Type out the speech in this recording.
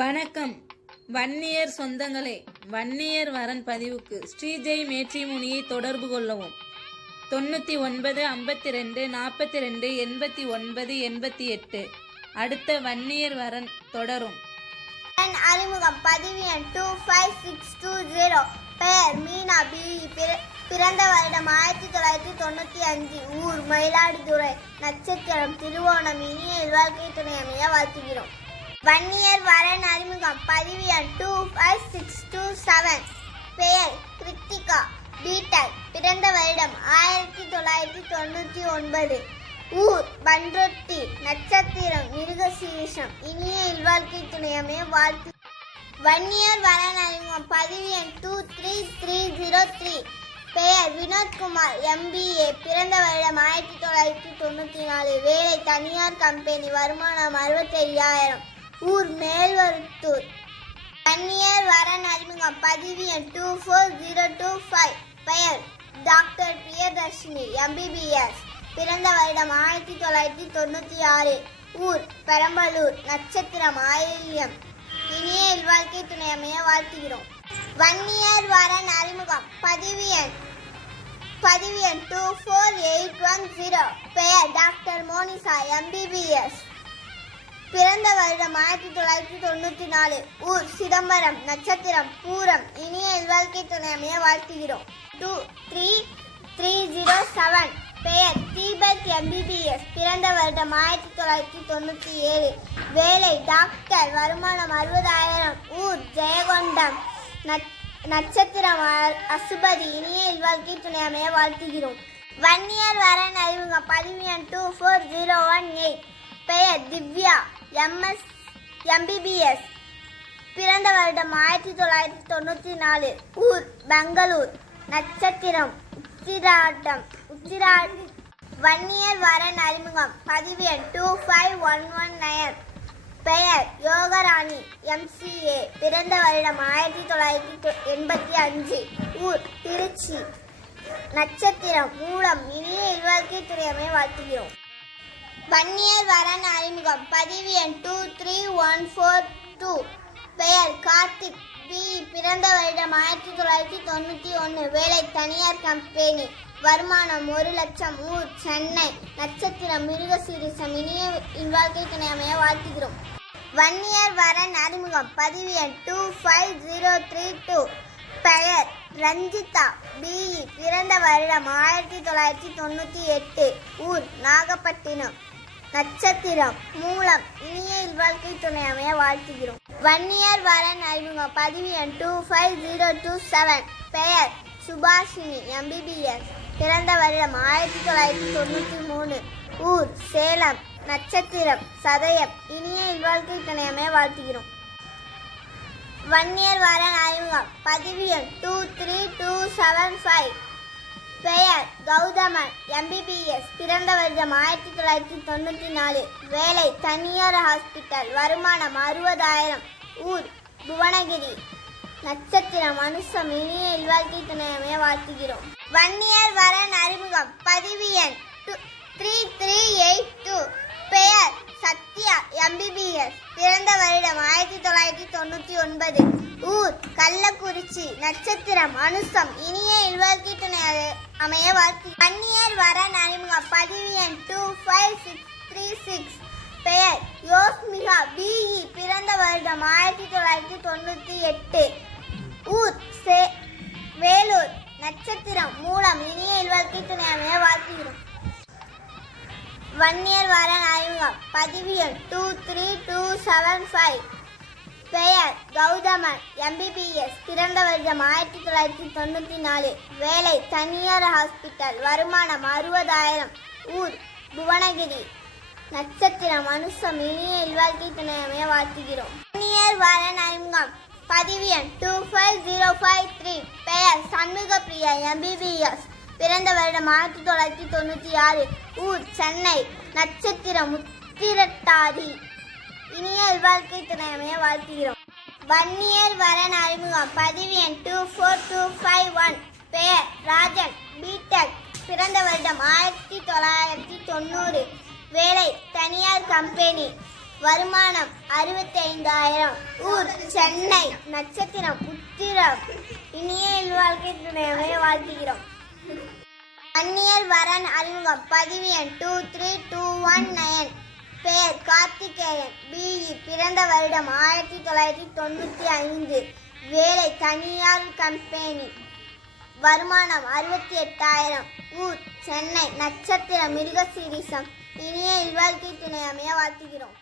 வணக்கம். வன்னியர் சொந்தங்களே வன்னியர் வரன் பதிவுக்கு ஸ்ரீஜெய் மேட்ரிமுனியை தொடர்பு கொள்ளவும். தொண்ணூற்றி ஒன்பது ஐம்பத்தி ரெண்டு நாற்பத்தி ரெண்டு எண்பத்தி ஒன்பது எண்பத்தி எட்டு அடுத்த வன்னியர் வரன் தொடரும். என் அறிமுகம் பதிவு எண் two five six two zero பெயர் மீனா பி. பிறந்த வருடம் ஆயிரத்தி தொள்ளாயிரத்தி தொண்ணூற்றி அஞ்சு ஊர் மயிலாடுதுறை. நட்சத்திரம் திருவோணம். இனிய வாழ்க்கை துணை அமைய வாழ்த்துகிறோம். வன்னியர் வரன் அறிமுகம் பதிவு எண் two five six two seven பெயர் கிருத்திகா பீட்டர் பிறந்த வருடம் ஆயிரத்தி தொள்ளாயிரத்தி தொண்ணூற்றி ஒன்பது ஊர் பண்ருட்டி நட்சத்திரம் மிருகசீரிஷம் இனிய இல்வாழ்க்கை துணையமே வாழ்த்து வன்னியர் வரன் அறிமுகம் பதிவு எண் two three three zero three பெயர் வினோத்குமார் எம்பிஏ பிறந்த வருடம் ஆயிரத்தி தொள்ளாயிரத்தி தொண்ணூற்றி நாலு வேலை தனியார் கம்பெனி வருமானம் அறுபத்தையாயிரம் ஊர் மேல்வருத்தூர். வன்னியர் வரன் அறிமுகம் பதிவு எண் two four zero two five பெயர் டாக்டர் பிரியதர்ஷினி எம்பிபிஎஸ் பிறந்த வருடம் ஆயிரத்தி தொள்ளாயிரத்தி தொண்ணூற்றி ஆறு. ஊர் பெரம்பலூர் நட்சத்திரம் ஆயில்யம். இனிய இல்வாழ்க்கை துணை அமைய வாழ்த்துகிறோம். வன்னியர் வரன் அறிமுகம் பதிவு எண் பதிவு எண் two four eight one zero பெயர் டாக்டர் மோனிசா எம்பிபிஎஸ் பிறந்த வருடம் ஆயிரத்தி தொள்ளாயிரத்தி தொண்ணூற்றி நாலு. ஊர் சிதம்பரம் நட்சத்திரம் பூரம். இனிய இல்வாழ்க்கை துணை அமைய வாழ்த்துகிறோம். Two three three zero seven பெயர் தீபக் எம்பிபிஎஸ் பிறந்த வருடம் ஆயிரத்தி தொள்ளாயிரத்தி தொண்ணூற்றி ஏழு. வேலை டாக்டர் வருமானம் அறுபதாயிரம். ஊர் ஜெயகொண்டம். நட்சத்திரம் அசுபதி. இனிய இல்வாழ்க்கை துணை அமைய வாழ்த்துகிறோம். வன்னியர் வரன் அறிமுகம். பதிவு எண் two four zero one eight பெயர் திவ்யா. எம்எஸ் எம்பிபிஎஸ் பிறந்த வருடம் ஆயிரத்தி தொள்ளாயிரத்தி தொண்ணூற்றி நாலு. ஊர் பெங்களூர். நட்சத்திரம் உத்திராட்டம் உத்திரா வன்னியர் வரன் அறிமுகம். பதிவு எண் two five one one nine பெயர் யோகராணி எம்சிஏ பிறந்த வருடம் ஆயிரத்தி தொள்ளாயிரத்தி எண்பத்தி அஞ்சு. ஊர் திருச்சி. நட்சத்திரம் மூலம் இனிய இல்வாழ்க்கை துறையமை வாழ்த்துகிறோம். வன்னியர் வரன் அறிமுகம் பதிவு எண் two three one four two பெயர் கார்த்திக் பி பிறந்த வருடம் ஆயிரத்தி தொள்ளாயிரத்தி தொண்ணூற்றி ஒன்று வேலை தனியார் கம்பெனி வருமானம் ஒரு லட்சம். ஊர் சென்னை. நட்சத்திரம் மிருகசீரிசம். இனிய இல்வாழ்க்கை துணை வாழ்த்துகிறோம். வன்னியர் வரன் அறிமுகம் பதிவு எண் two five zero three two பெயர் ரஞ்சிதா பிஇ பிறந்த வருடம் ஆயிரத்தி தொள்ளாயிரத்தி தொண்ணூற்றி எட்டு ஊர் நாகப்பட்டினம். நட்சத்திரம் மூலம் இனிய இல்வாழ்க்கை துணை அமைய வாழ்த்துகிறோம். வன்னியர் வரன் அறிமுகம் பதிவு எண் two five zero two seven பெயர் சுபாஷினி எம்பிபிஎஸ் பிறந்த வருடம் ஆயிரத்தி தொள்ளாயிரத்தி தொண்ணூற்றி மூணு ஊர் சேலம். நட்சத்திரம் சதயம் இனிய இல்வாழ்க்கை துணை அமைய வாழ்த்துகிறோம். வன்னியர் வரன் அறிமுகம். பதிவு எண் two three two seven five பெயர் கௌதமன். எம்பிபிஎஸ் பிறந்த வருடம் ஆயிரத்தி தொள்ளாயிரத்தி தொண்ணூற்றி நாலு. வேலை தனியார் ஹாஸ்பிட்டல் வருமானம் அறுபதாயிரம். ஊர் புவனகிரி. நட்சத்திரம் மனுஷம். இனிய இல்வாழ்க்கை துணையமைய வாழ்த்துகிறோம். வன்னியர் வரன் அறிமுகம். பதிவு எண் த்ரீ த்ரீ எயிட் டூ பெயர் சத்யா எம்பிபிஎஸ் பிறந்த வருடம் ஆயிரத்தி தொள்ளாயிரத்தி தொண்ணூற்றி ஒன்பது. ஊர் கள்ளக்குறிச்சி நட்சத்திரம் அனுசம் இனிய இல்வாழ்க்கை துணை அமைய வாழ்த்து. பன்னியர் வரன் அறிமுகம் பதிவு எண் two five six three six பெயர் யோஸ்மிகா பிஇ பிறந்த வருடம் ஆயிரத்தி தொள்ளாயிரத்தி தொண்ணூற்றி எட்டு. ஊர் சே வேலூர் நட்சத்திரம் மூலம் இனிய இல்வாழ்க்கை துணை அமைய வாழ்த்துகிறோம். வன்னியர் வரன் அறிமுகம். பதிவு எண் two three two seven five பெயர் கௌதமன் எம்பிபிஎஸ் பிறந்த வருடம் ஆயிரத்தி தொள்ளாயிரத்தி தொண்ணூற்றி நாலு. வேலை. தனியார் ஹாஸ்பிட்டல் வருமானம் அறுபதாயிரம். ஊர். புவனகிரி. நட்சத்திரம். மனுஷம். இனிய இல்வாழ்க்கை துணையமைய வாழ்த்துகிறோம். வன்னியர் வரன் அறிமுகம். பதிவு எண் two five zero five three பெயர் சண்முக பிரியா எம்பிபிஎஸ் பிறந்த வருடம் ஆயிரத்தி தொள்ளாயிரத்தி தொண்ணூற்றி ஆறு. ஊர் சென்னை. நட்சத்திரம் முத்திரட்டாதி. இனிய வாழ்க்கை துணையமைய வாழ்த்துகிறோம். வன்னியர் வரன் அறிமுகம். பதிவு எண் two four two five one பெயர் ராஜன். பிடெக் பிறந்த வருடம் ஆயிரத்தி தொள்ளாயிரத்தி தொண்ணூறு. வேலை தனியார் கம்பெனி. வருமானம் அறுபத்தைந்தாயிரம். ஊர் சென்னை. நட்சத்திரம் உத்திரம் இனிய இல்வாழ்க்கை துணையாக வாழ்த்துகிறோம். அந்நியர் வரன் அறிமுகம் பதிவு எண் two three two one nine பெயர் கார்த்திகேயன். பிஇ பிறந்த வருடம் ஆயிரத்தி தொள்ளாயிரத்தி தொண்ணூற்றி ஐந்து. வேலை தனியார் கம்பெனி வருமானம் அறுபத்தி எட்டாயிரம். ஊர் சென்னை. நட்சத்திரம் மிருகசீரிசம். இனிய இல்வாழ்க்கை துணை அமைய வாழ்த்துகிறோம்.